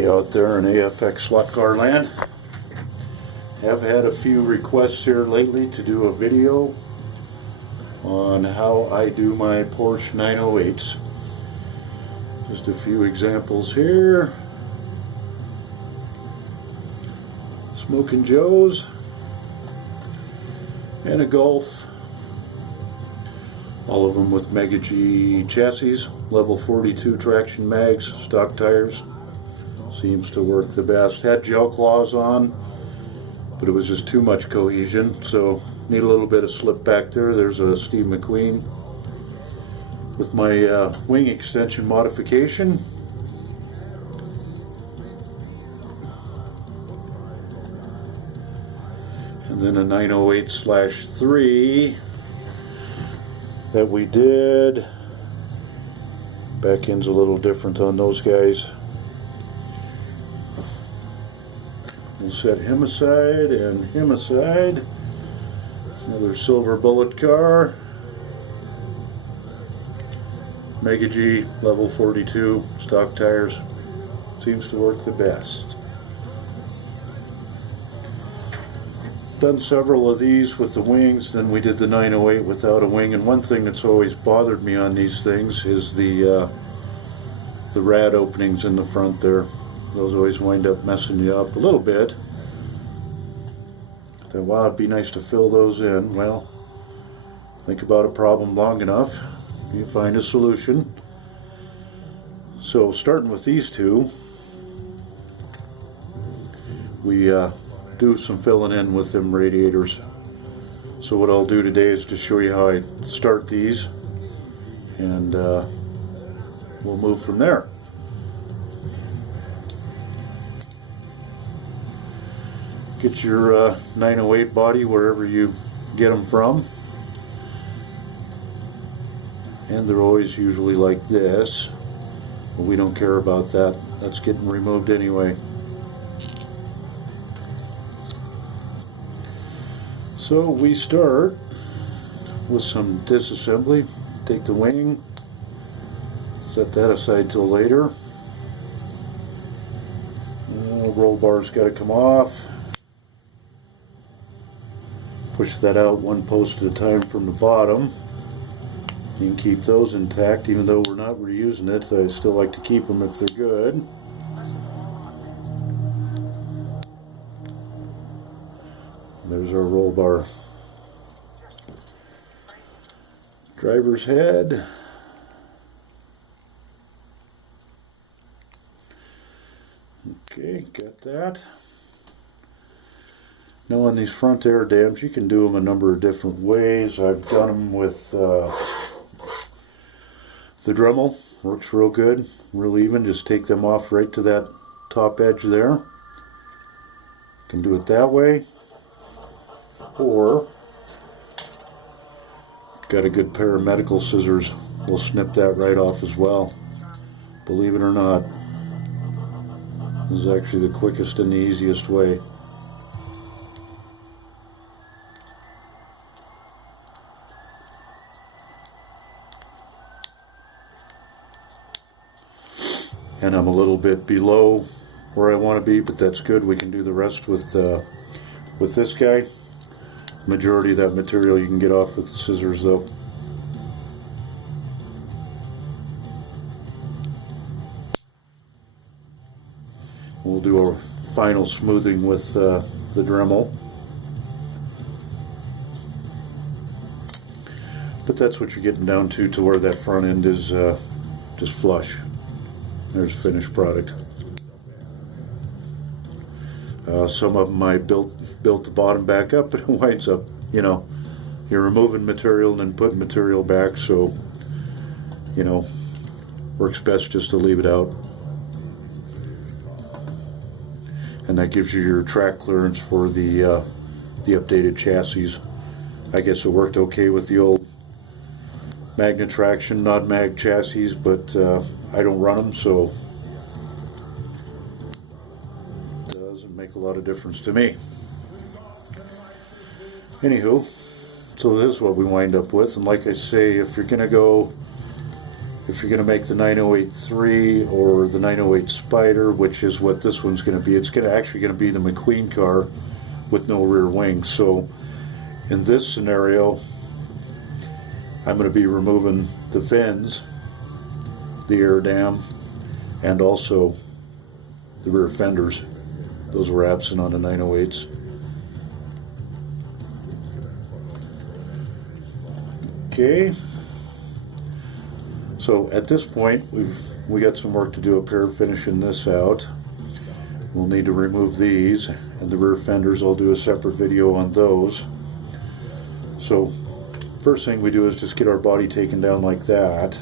Hey out there in AFX slot car land. Have had a few requests here lately to do a video on how I do my Porsche 908s. Just a few examples here. Smoking Joes and a Golf. All of them with Mega G chassis, level 42 traction mags, stock tires. Seems to work the best. Had gel claws on, but it was just too much cohesion, so need a little bit of slip back there. There's a Steve McQueen with my wing extension modification. And then a 908/3 that we did. Back end's a little different on those guys. We'll set him aside and him aside. Another silver bullet car. Mega G, level 42, stock tires. Seems to work the best. Done several of these with the wings, then we did the 908 without a wing. And one thing that's always bothered me on these things is the rad openings in the front there. Those always wind up messing you up a little bit. I thought, wow, it'd be nice to fill those in. Well, think about a problem long enough, you find a solution. So starting with these two, we do some filling in with them radiators. So what I'll do today is to show you how I start these, and we'll move from there. Get your 908 body wherever you get them from, and they're always usually like this, but we don't care about that. That's getting removed anyway. So we start with some disassembly. Take the wing, set that aside till later. Roll bar's got to come off. Push that out one post at a time from the bottom. You can keep those intact, even though we're not reusing it. I still like to keep them if they're good. There's our roll bar. Driver's head. Okay, got that. Now on these front air dams, you can do them a number of different ways. I've done them with the Dremel. Works real good, real even. Just take them off right to that top edge there. You can do it that way. Or, got a good pair of medical scissors. We'll snip that right off as well. Believe it or not, this is actually the quickest and the easiest way. And I'm a little bit below where I want to be, but that's good. We can do the rest with this guy. Majority of that material you can get off with the scissors, though. We'll do a final smoothing with the Dremel. But that's what you're getting down to where that front end is just flush. There's finished product. Some of them I built the bottom back up, but it winds up, you know, you're removing material and then putting material back, so, you know, works best just to leave it out. And that gives you your track clearance for the updated chassis. I guess it worked okay with the old magnet traction, non-mag chassis, but I don't run them, so it doesn't make a lot of difference to me. Anywho, so this is what we wind up with, and like I say, if you're if you're going to make the 908-3 or the 908 Spider, which is what this one's going to be, it's actually going to be the McQueen car with no rear wing. So in this scenario, I'm going to be removing the fins, the air dam, and also the rear fenders. Those were absent on the 908s. Okay. So at this point, we got some work to do up here finishing this out. We'll need to remove these, and the rear fenders, I'll do a separate video on those. So first thing we do is just get our body taken down like that.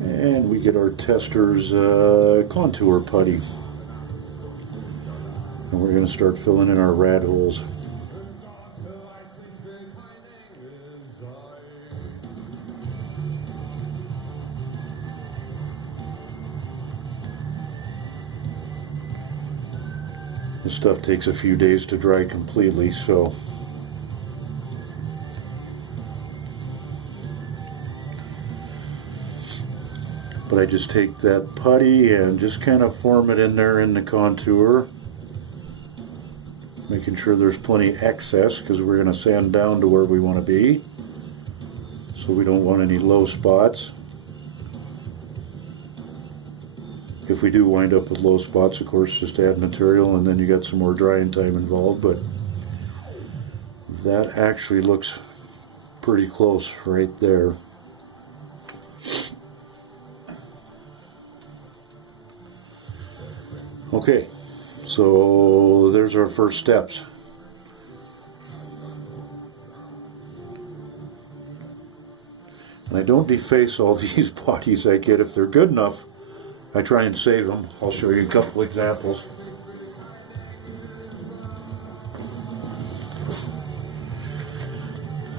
And we get our tester's contour putty. And we're going to start filling in our rad holes. This stuff takes a few days to dry completely, so but I just take that putty and just kind of form it in there in the contour, making sure there's plenty excess because we're going to sand down to where we want to be, so we don't want any low spots. If we do wind up with low spots, of course, just add material and then you got some more drying time involved, but that actually looks pretty close right there. Okay, so there's our first steps. And I don't deface all these bodies I get. If they're good enough, I try and save them. I'll show you a couple examples.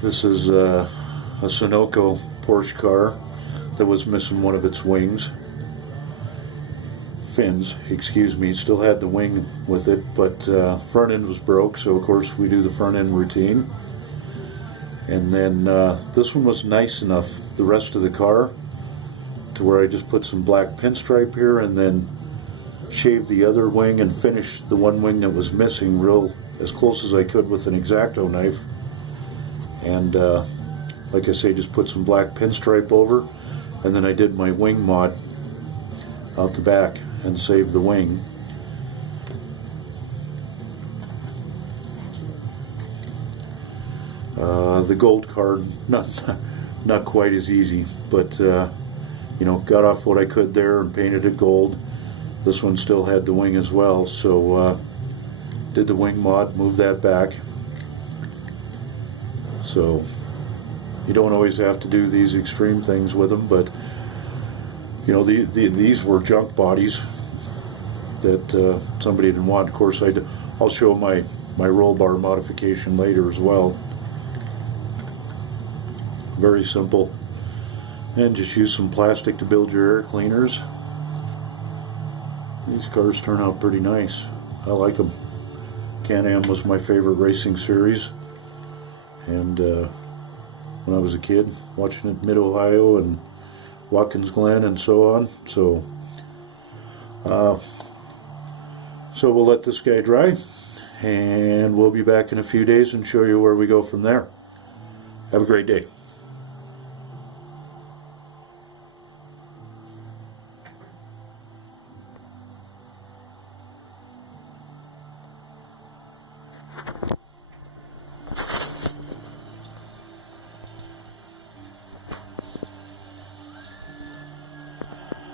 This is a Sunoco Porsche car that was missing one of its wings. Fins, excuse me. Still had the wing with it, but front end was broke, so of course we do the front end routine. And then this one was nice enough, the rest of the car, to where I just put some black pinstripe here and then shaved the other wing and finished the one wing that was missing real as close as I could with an X-Acto knife. And like I say, just put some black pinstripe over, and then I did my wing mod out the back and saved the wing. The gold card, not quite as easy, but you know, got off what I could there and painted it gold. This one still had the wing as well, so did the wing mod, moved that back. So you don't always have to do these extreme things with them, but you know, these were junk bodies that somebody didn't want. Of course, I'll show my roll bar modification later as well. Very simple. And just use some plastic to build your air cleaners. These cars turn out pretty nice. I like them. Can-Am was my favorite racing series. And when I was a kid, watching it Mid-Ohio and Watkins Glen and so on. So we'll let this guy dry, and we'll be back in a few days and show you where we go from there. Have a great day.